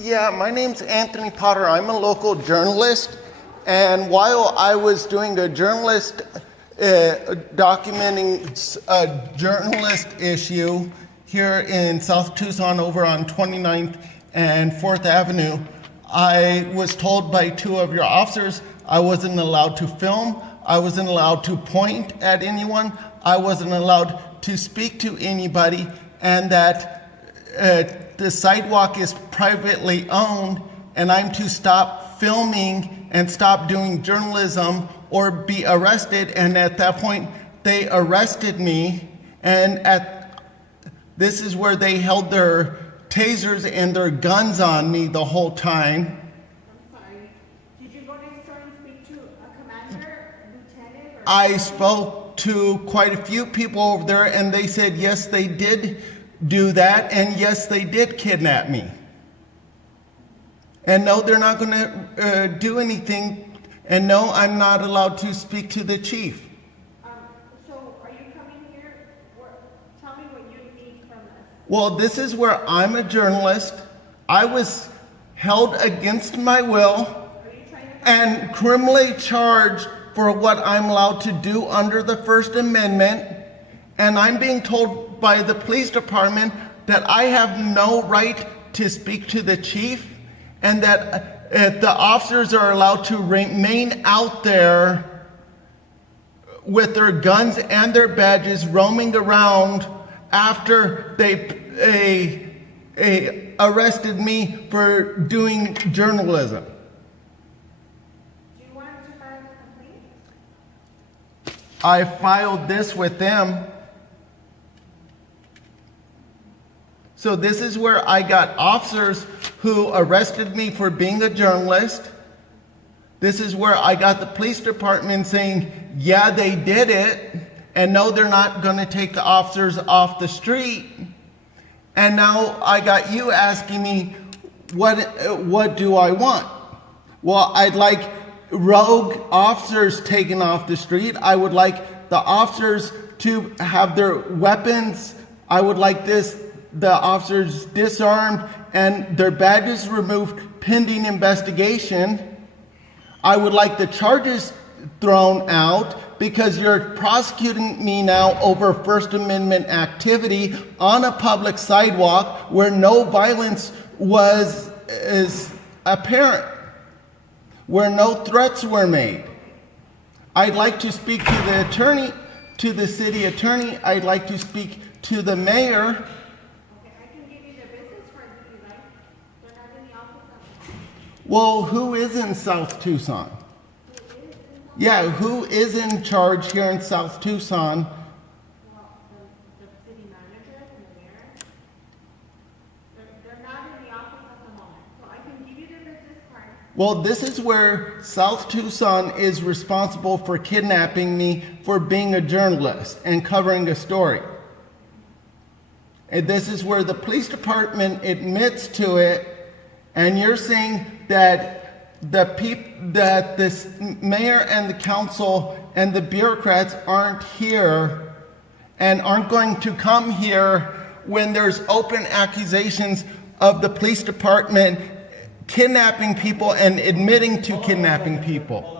Yeah, my name's Anthony Potter. I'm a local journalist, and while I was doing a journalist documenting a journalist issue here in South Tucson over on 29th and 4th Avenue, I was told by two of your officers I wasn't allowed to film, I wasn't allowed to point at anyone, I wasn't allowed to speak to anybody, and that the sidewalk is privately owned and I'm to stop filming and stop doing journalism or be arrested. And at that point, they arrested me, and this is where they held their tasers and their guns on me the whole time. I'm sorry. Did you go next door and speak to a commander, lieutenant? I spoke to quite a few people over there, and they said yes, they did do that, and yes, they did kidnap me. And no, they're not going to do anything, and no, I'm not allowed to speak to the chief. So are you coming here? Tell me what you need from us. Well, this is where I'm a journalist. I was held against my will and criminally charged for what I'm allowed to do under the First Amendment, and I'm being told by the police department that I have no right to speak to the chief, and that the officers are allowed to remain out there with their guns and their badges roaming around after they arrested me for doing journalism. Do you want to file a complaint? I filed this with them. So this is where I got officers who arrested me for being a journalist. This is where I got the police department saying, yeah, they did it, and no, they're not going to take the officers off the street. And now I got you asking me, what do I want? Well, I'd like rogue officers taken off the street. I would like the officers to have their weapons. I would like the officers disarmed and their badges removed pending investigation. I would like the charges thrown out because you're prosecuting me now over First Amendment activity on a public sidewalk where no violence is apparent, where no threats were made. I'd like to speak to the attorney, to the city attorney. I'd like to speak to the mayor. Well, who is in South Tucson? Yeah, who is in charge here in South Tucson? Well, the city manager and the mayor. They're not in the office at the moment, so I can give you their business card. Well, this is where South Tucson is responsible for kidnapping me for being a journalist and covering a story. And this is where the police department admits to it. And you're saying that this mayor and the council and the bureaucrats aren't here and aren't going to come here when there's open accusations of the police department kidnapping people and admitting to kidnapping people.